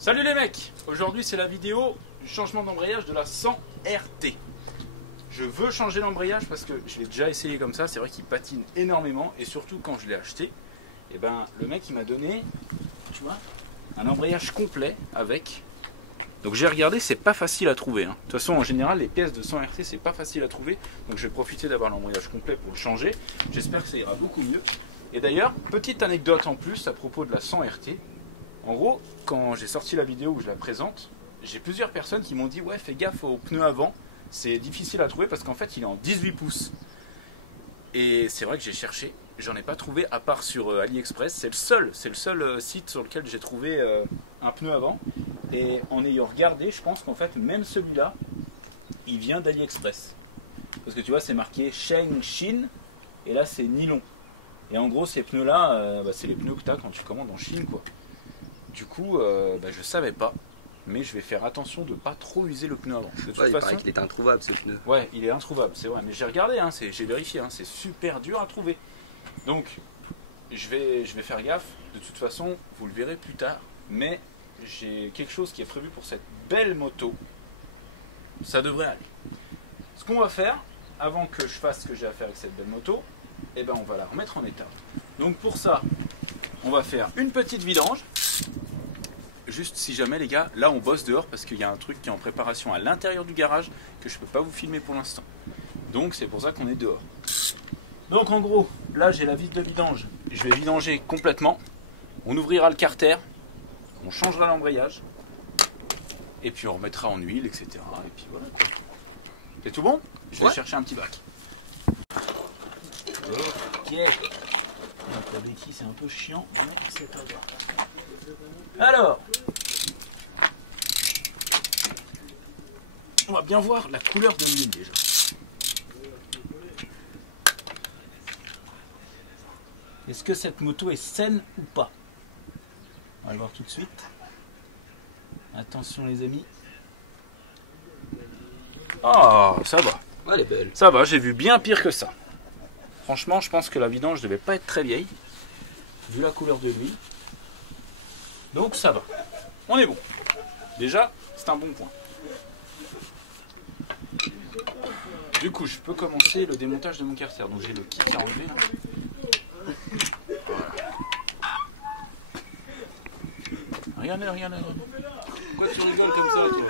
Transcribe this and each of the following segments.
Salut les mecs, aujourd'hui c'est la vidéo du changement d'embrayage de la 100 RT. Je veux changer l'embrayage parce que je l'ai déjà essayé comme ça, c'est vrai qu'il patine énormément et surtout quand je l'ai acheté, et ben, le mec il m'a donné, tu vois, un embrayage complet avec. Donc j'ai regardé, c'est pas facile à trouver. De toute façon en général les pièces de 100 RT c'est pas facile à trouver, donc je vais profiter d'avoir l'embrayage complet pour le changer. J'espère que ça ira beaucoup mieux. Et d'ailleurs, petite anecdote en plus à propos de la 100 RT. En gros, quand j'ai sorti la vidéo où je la présente, j'ai plusieurs personnes qui m'ont dit ouais, fais gaffe aux pneus avant, c'est difficile à trouver parce qu'en fait il est en 18 pouces. Et c'est vrai que j'ai cherché, j'en ai pas trouvé à part sur AliExpress, c'est le seul site sur lequel j'ai trouvé un pneu avant. Et en ayant regardé, je pense qu'en fait même celui-là, il vient d'AliExpress. Parce que tu vois, c'est marqué Sheng Chine et là c'est nylon. Et en gros ces pneus là, c'est les pneus que tu as quand tu commandes en Chine quoi. Du coup, je savais pas, mais je vais faire attention de pas trop user le pneu avant. De toute il façon, paraît qu'il est introuvable ce pneu. Ouais, il est introuvable, c'est vrai. Mais j'ai regardé, j'ai vérifié, c'est super dur à trouver. Donc, je vais faire gaffe. De toute façon, vous le verrez plus tard. Mais j'ai quelque chose qui est prévu pour cette belle moto. Ça devrait aller. Ce qu'on va faire, avant que je fasse ce que j'ai à faire avec cette belle moto, on va la remettre en état. Donc pour ça, on va faire une petite vidange. Juste si jamais les gars, là on bosse dehors parce qu'il y a un truc qui est en préparation à l'intérieur du garage que je peux pas vous filmer pour l'instant. Donc c'est pour ça qu'on est dehors. Donc en gros, là j'ai la vis de vidange. Je vais vidanger complètement. On ouvrira le carter, on changera l'embrayage et puis on remettra en huile, etc. Et puis voilà quoi. C'est tout bon? Je vais chercher un petit bac. Ok. Donc la béquille c'est un peu chiant, mais c'est pas grave. Alors, on va bien voir la couleur de l'huile déjà. Est-ce que cette moto est saine ou pas? On va le voir tout de suite. Attention les amis. Oh, ça va. Ouais, elle est belle. Ça va, j'ai vu bien pire que ça. Franchement, je pense que la vidange devait pas être très vieille, vu la couleur de l'huile. Donc ça va. On est bon. Déjà, c'est un bon point. Du coup, je peux commencer le démontage de mon carter. Donc j'ai le kit à enlever. Voilà. Regardez. Pourquoi tu rigoles comme ça, toi?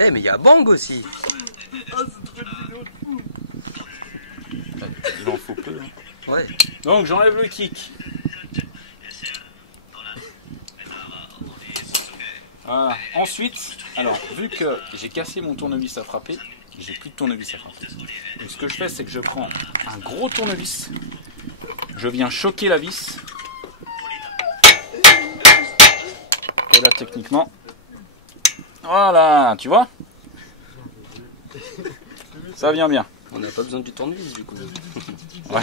Eh, mais il y a Bang aussi. Il en faut peu. Ouais. Donc j'enlève le kick. Voilà. Ensuite, alors vu que j'ai cassé mon tournevis à frapper, j'ai plus de tournevis à frapper. Donc ce que je fais, c'est que je prends un gros tournevis, je viens choquer la vis. Et là techniquement, voilà, tu vois, ça vient bien. On n'a pas besoin du tournevis du coup. Ouais.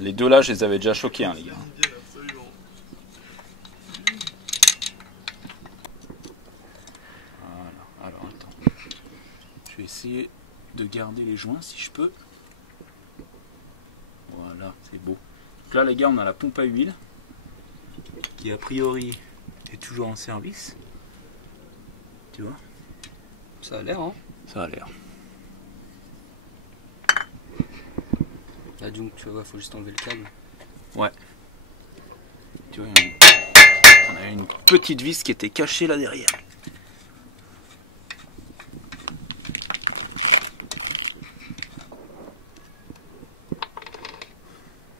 Les deux là, je les avais déjà choqués, les gars. Alors attends, je vais essayer de garder les joints si je peux. Voilà, c'est beau. Donc là les gars, on a la pompe à huile qui a priori est toujours en service. Tu vois? Ça a l'air, hein? Ça a l'air. Là donc tu vois, faut juste enlever le câble. Ouais. Tu vois, on a une petite vis qui était cachée là derrière.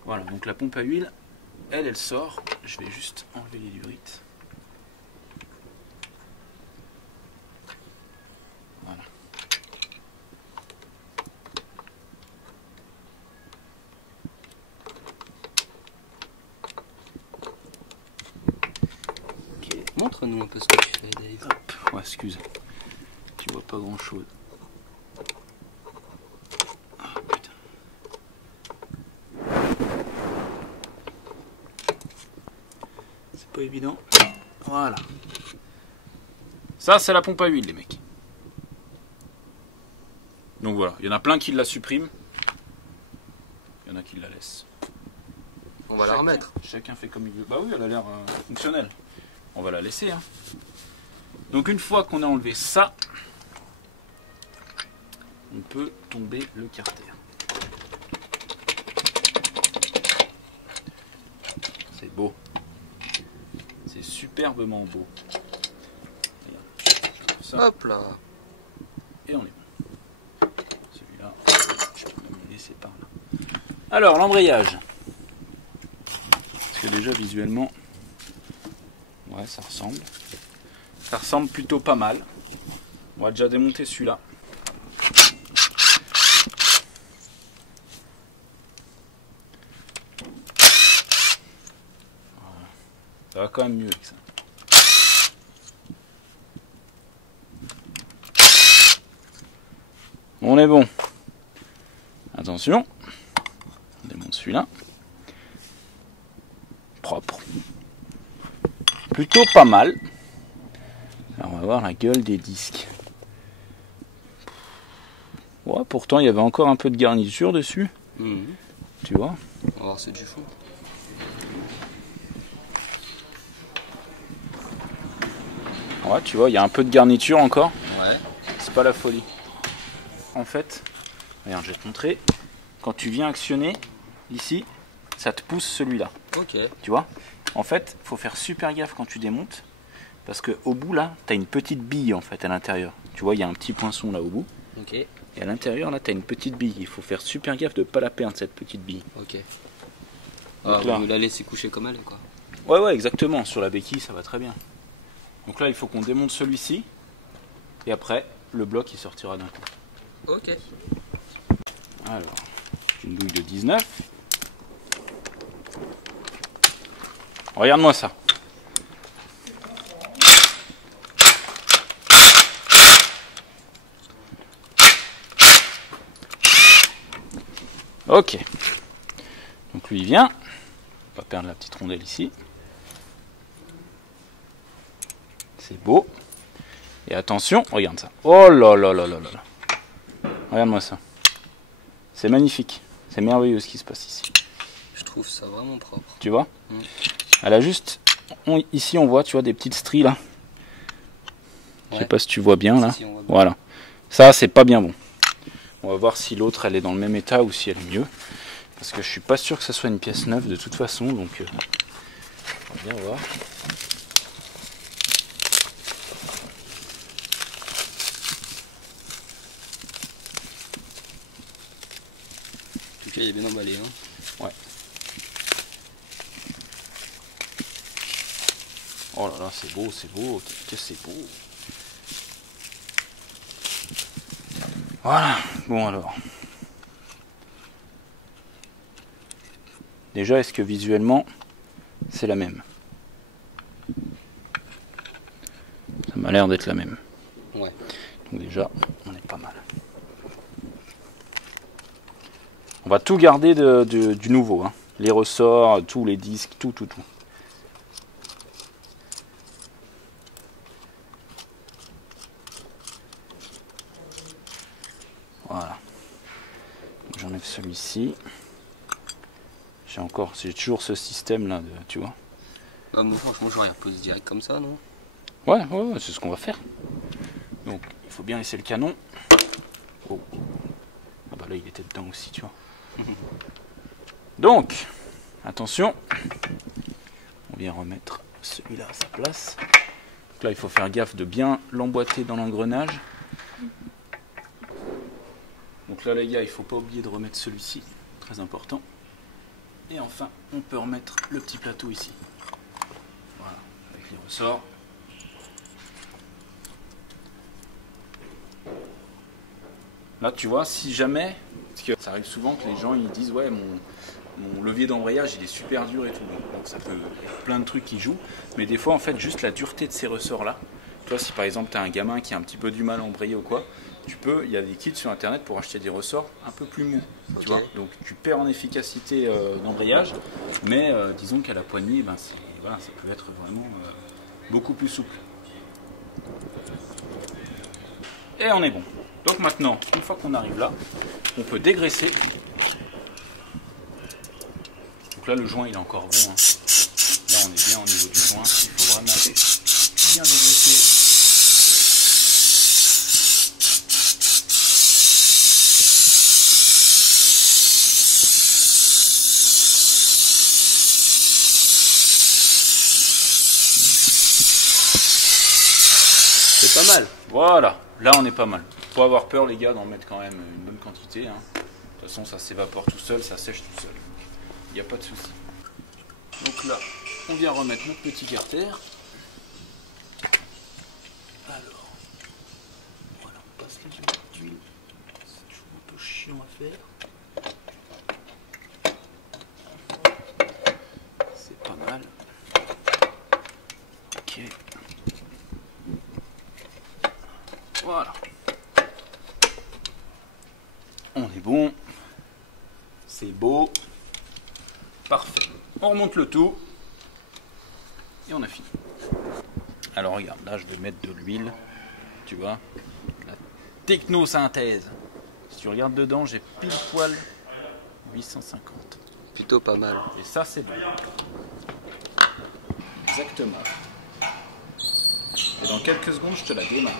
Voilà, donc la pompe à huile, elle sort. Je vais juste enlever les lurites. Voilà. Ok. Montre-nous un peu ce que tu fais, Dave. Hop, ouais, excuse. Tu vois pas grand chose. Ah, putain. C'est pas évident. Voilà. Ça, c'est la pompe à huile, les mecs. Donc voilà, il y en a plein qui la suppriment. Il y en a qui la laissent. On va la remettre. Chacun fait comme il veut. Bah oui, elle a l'air fonctionnelle. On va la laisser. Hein. Donc une fois qu'on a enlevé ça, on peut tomber le carter. C'est beau. C'est superbement beau. Ça. Hop là. Et on est bon. Celui-là, je peux même le laisser par là. Alors, l'embrayage. Parce que déjà, visuellement, ouais, ça ressemble. Ça ressemble plutôt pas mal. On va déjà démonter celui-là. Voilà. Ça va quand même mieux avec ça. On est bon. Attention. On démonte celui-là. Propre. Plutôt pas mal. Alors on va voir la gueule des disques. Ouais, pourtant il y avait encore un peu de garniture dessus. Tu vois. On va voir c'est du fond. Ouais, tu vois, il y a un peu de garniture encore. Ouais. C'est pas la folie. En fait, regarde, je vais te montrer. Quand tu viens actionner, ici, ça te pousse celui-là. Ok. Tu vois. En fait, il faut faire super gaffe quand tu démontes. Parce qu'au bout, là, tu as une petite bille, en fait, à l'intérieur. Tu vois, il y a un petit poinçon, là, au bout. Ok. Et à l'intérieur, là, tu as une petite bille. Il faut faire super gaffe de ne pas la perdre, cette petite bille. Ok. Ah, là, vous la laissez coucher comme elle est, quoi. Ouais, ouais, exactement. Sur la béquille, ça va très bien. Donc là, il faut qu'on démonte celui-ci. Et après, le bloc, il sortira d'un coup. Ok. Alors, une douille de 19. Regarde-moi ça. Ok. Donc lui il vient. On va perdre la petite rondelle ici. C'est beau. Et attention, regarde ça. Oh là là là là là là. Regarde-moi ça. C'est magnifique. C'est merveilleux ce qui se passe ici. Je trouve ça vraiment propre. Tu vois? Elle a juste... ici on voit, tu vois, des petites stries là. Je sais pas si tu vois bien là. Si, on voit bien. Voilà. Ça, c'est pas bien bon. On va voir si l'autre elle est dans le même état ou si elle est mieux. Parce que je suis pas sûr que ça soit une pièce neuve de toute façon. Donc on va bien voir. En tout cas, il est bien emballé. Hein. Ouais. Oh là là, c'est beau, c'est beau. Que c'est beau. Voilà. Bon alors. Déjà, est-ce que visuellement, c'est la même? Ça m'a l'air d'être la même. Ouais. Donc déjà, on est pas mal. On va tout garder du nouveau. Hein. Les ressorts, tous les disques, tout. Voilà. J'enlève celui-ci. J'ai toujours ce système là, tu vois. Ah, mais franchement, j'aurais repose direct comme ça, non? Ouais, c'est ce qu'on va faire. Donc, il faut bien laisser le canon. Oh. Ah bah là, il était dedans aussi, tu vois. Donc, attention. On vient remettre celui-là à sa place. Donc là, il faut faire gaffe de bien l'emboîter dans l'engrenage. Donc là, les gars, il ne faut pas oublier de remettre celui-ci. Très important. Et enfin, on peut remettre le petit plateau ici. Voilà, avec les ressorts. Là, tu vois, si jamais, parce que ça arrive souvent que les gens ils disent ouais, mon levier d'embrayage il est super dur et tout. Donc ça peut être plein de trucs qui jouent. Mais des fois, en fait, juste la dureté de ces ressorts là. Tu vois, si par exemple tu as un gamin qui a un petit peu du mal à embrayer ou quoi, il y a des kits sur internet pour acheter des ressorts un peu plus mous. Tu vois, donc tu perds en efficacité d'embrayage, mais disons qu'à la poignée, ben, voilà, ça peut être vraiment beaucoup plus souple. Et on est bon. Donc maintenant, une fois qu'on arrive là, on peut dégraisser. Donc Donc là le joint il est encore bon. Hein. Là on est bien au niveau du joint. Il faut vraiment bien dégraisser. C'est pas mal. Voilà, là on est pas mal. Faut avoir peur les gars d'en mettre quand même une bonne quantité. Hein. De toute façon ça s'évapore tout seul, ça sèche tout seul. Il n'y a pas de souci. Donc là, on vient remettre notre petit carter. Alors, voilà, on passe les d'huile. C'est toujours un peu chiant à faire. C'est pas mal. Ok. Voilà. On est bon. C'est beau. Parfait. On remonte le tout. Et on a fini. Alors regarde, là je vais mettre de l'huile. Tu vois. La technosynthèse. Si tu regardes dedans, j'ai pile poil 850. Plutôt pas mal. Et ça c'est bon. Exactement. Et dans quelques secondes, je te la démarre.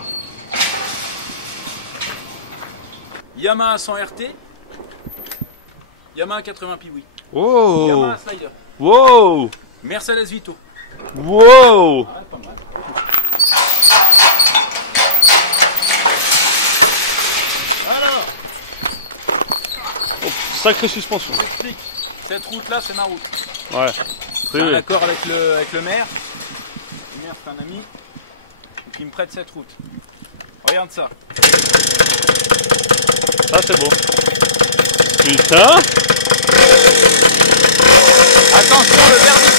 Yamaha 100 RT. Yamaha 80 Piwi. Wow! Yamaha Slider. Wow! Mercedes Vito. Wow! Ah, pas mal. Alors, Oh, sacrée suspension. je t'explique. Cette route là, c'est ma route. Ouais. J'ai un Oui, oui. accord avec le maire. Le maire, c'est un ami. Donc il me prête cette route. Regarde ça. Ça c'est beau. Putain! Attention, le vernis.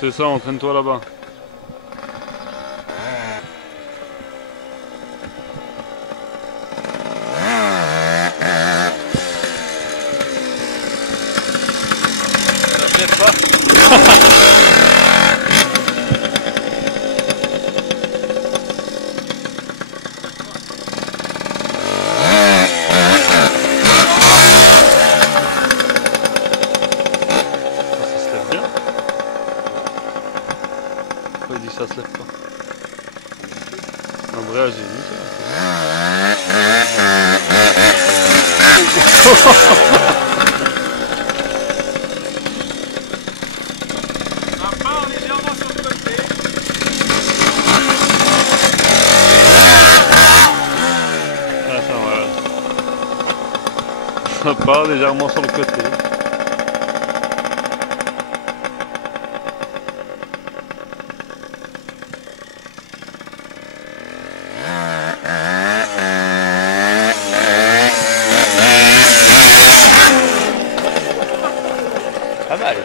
C'est ça, entraîne-toi là-bas. Ça se lève pas. Ça se lève bien. Pourquoi il dit que ça se lève pas? L'embrayage est Ça part légèrement sur le côté. Ah, ça va. Ça part légèrement sur le côté. Pas mal.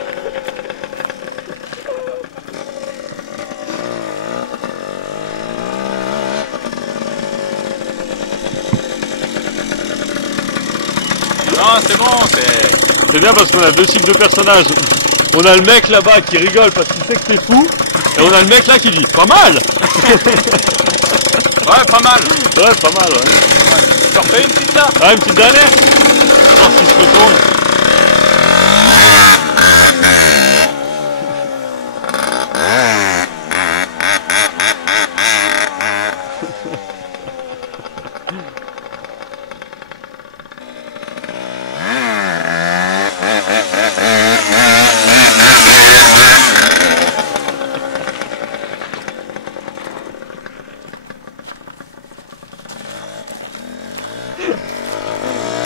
Non, c'est bon, c'est. C'est bien parce qu'on a deux types de personnages. On a le mec là-bas qui rigole parce qu'il sait que c'est fou. Et on a le mec là qui dit pas mal. Ouais, pas mal. Ouais, pas mal, ouais. T'en refais une petite là? Ah, une petite dernière? Voir s'il se retourne.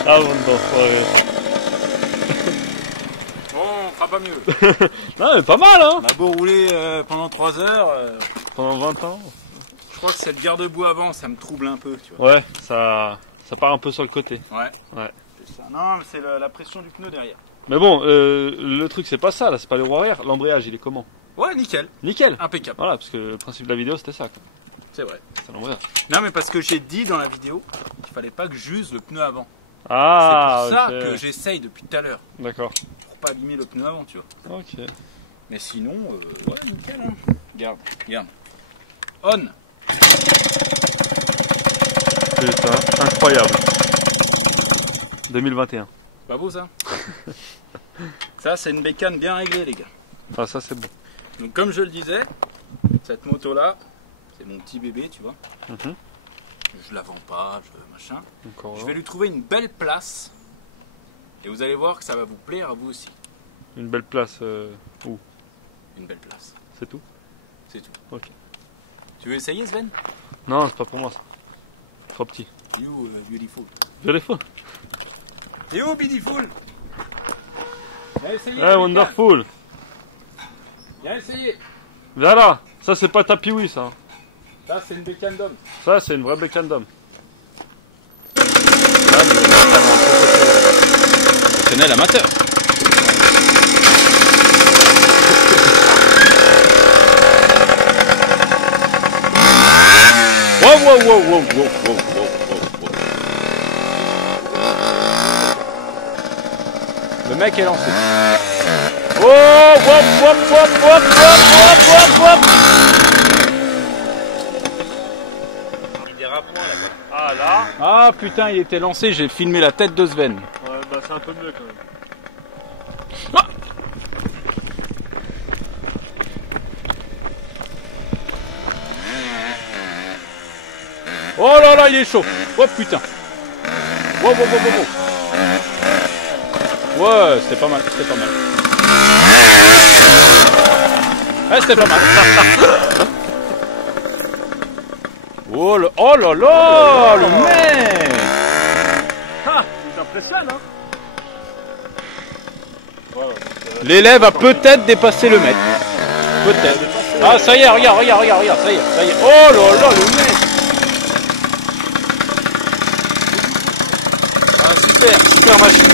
Ah, bon, d'enfoiré. Ouais, mais pas mal, hein. On a beau rouler pendant 3 heures. Pendant 20 ans. Je crois que c'est le garde-boue avant, ça me trouble un peu, tu vois. Ouais, ça part un peu sur le côté. Ouais. Ouais. C'est ça. Non, mais c'est la pression du pneu derrière. Mais bon, le truc c'est pas ça, là, c'est pas le roue arrière. L'embrayage, il est comment? Ouais, nickel. Nickel. Impeccable. Voilà, parce que le principe de la vidéo c'était ça, quoi. C'est vrai. C'est l'embrayage. Non, mais parce que j'ai dit dans la vidéo qu'il fallait pas que j'use le pneu avant. Ah, c'est pour ça ok. que j'essaye depuis tout à l'heure. D'accord. Pour pas abîmer le pneu avant, tu vois. Ok. Mais sinon, ouais, nickel. Hein. Regarde, regarde. On. Putain, incroyable. 2021. Pas beau ça. Ça, c'est une bécane bien réglée, les gars. Ah, ça c'est bon. Donc, comme je le disais, cette moto-là, c'est mon petit bébé, tu vois. Mhm. Je la vends pas, machin. Encore Je vais lui trouver une belle place. Et vous allez voir que ça va vous plaire à vous aussi. une belle place où? Une belle place. C'est tout? C'est tout. Ok. Tu veux essayer, Sven? Non, c'est pas pour moi ça. Trop petit. You beautiful. Beautiful. You beautiful. Viens essayer. Hey, wonderful. Viens essayer. Viens là. Ça c'est pas tapis oui ça. Ça, c'est une bécane d'homme. Ça c'est une vraie bécane d'homme. Professionnel amateur. Wow, wow, wow, wow, wow, wow, wow, wow. Le mec est lancé. Oh, wop, wop, wop, wop, wop, wop, wop, wop. Il dérape moins là-bas. Ah là. Ah putain, il était lancé, j'ai filmé la tête de Sven. Ouais, bah c'est un peu mieux quand même. Ah oh là là, il est chaud. Oh putain. Wow, wow, wow, wow, wow. Ouais, c'était pas mal, c'était pas mal. Ouais, c'était pas mal. Oh là là, le mec. Ah, il t'impressionne hein. Voilà, L'élève va peut-être dépasser le mec. Peut-être. Ah, ça y est, regarde, regarde, regarde, regarde, ça y est, ça y est. Oh là là, le mec. Ah, super, super machine.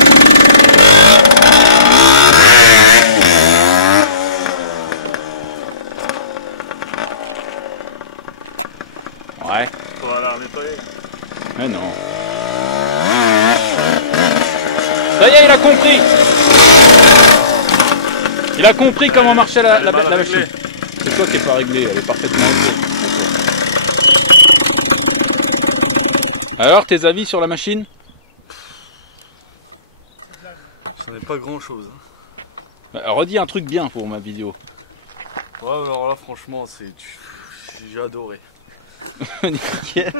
Ouais. voilà, nettoyer. Mais non. Ça y est, il a compris. Il a compris comment marchait la machine. C'est toi qui n'es pas réglé, elle est parfaitement réglée. Alors, tes avis sur la machine? Ça n'est pas grand chose. Redis un truc bien pour ma vidéo. Ouais, alors là, franchement, j'ai adoré. Nickel.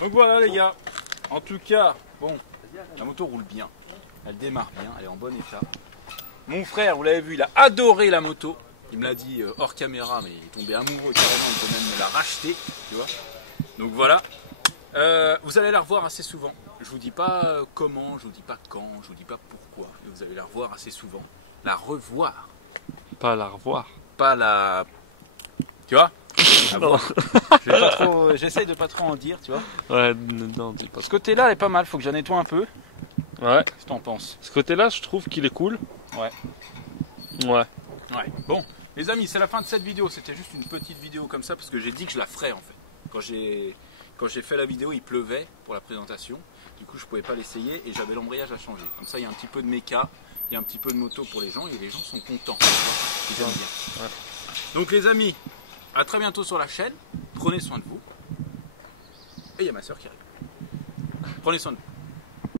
Donc voilà les gars. En tout cas, bon, la moto roule bien. Elle démarre bien, elle est en bon état. Mon frère, vous l'avez vu, il a adoré la moto. Il me l'a dit hors caméra, mais il est tombé amoureux carrément, il peut même me la racheter, tu vois. Donc voilà. Vous allez la revoir assez souvent. Je vous dis pas comment, je vous dis pas quand, je vous dis pas pourquoi. Mais vous allez la revoir assez souvent. La revoir. Pas la revoir. Pas la... Tu vois? J'essaye de pas trop en dire, tu vois. Ouais, non, dis pas. Ce côté-là, elle est pas mal, faut que j'en nettoie un peu. Ouais. Qu'est-ce que t'en penses? Ce côté-là, je trouve qu'il est cool. Ouais. Ouais. Ouais. Bon, les amis, c'est la fin de cette vidéo. C'était juste une petite vidéo comme ça parce que j'ai dit que je la ferais en fait. Quand j'ai fait la vidéo, il pleuvait pour la présentation. Du coup, je pouvais pas l'essayer et j'avais l'embrayage à changer. Comme ça, il y a un petit peu de méca, il y a un petit peu de moto pour les gens et les gens sont contents. Ils aiment bien. Ouais. Donc les amis, à très bientôt sur la chaîne. Prenez soin de vous. Et il y a ma soeur qui arrive. Prenez soin de vous.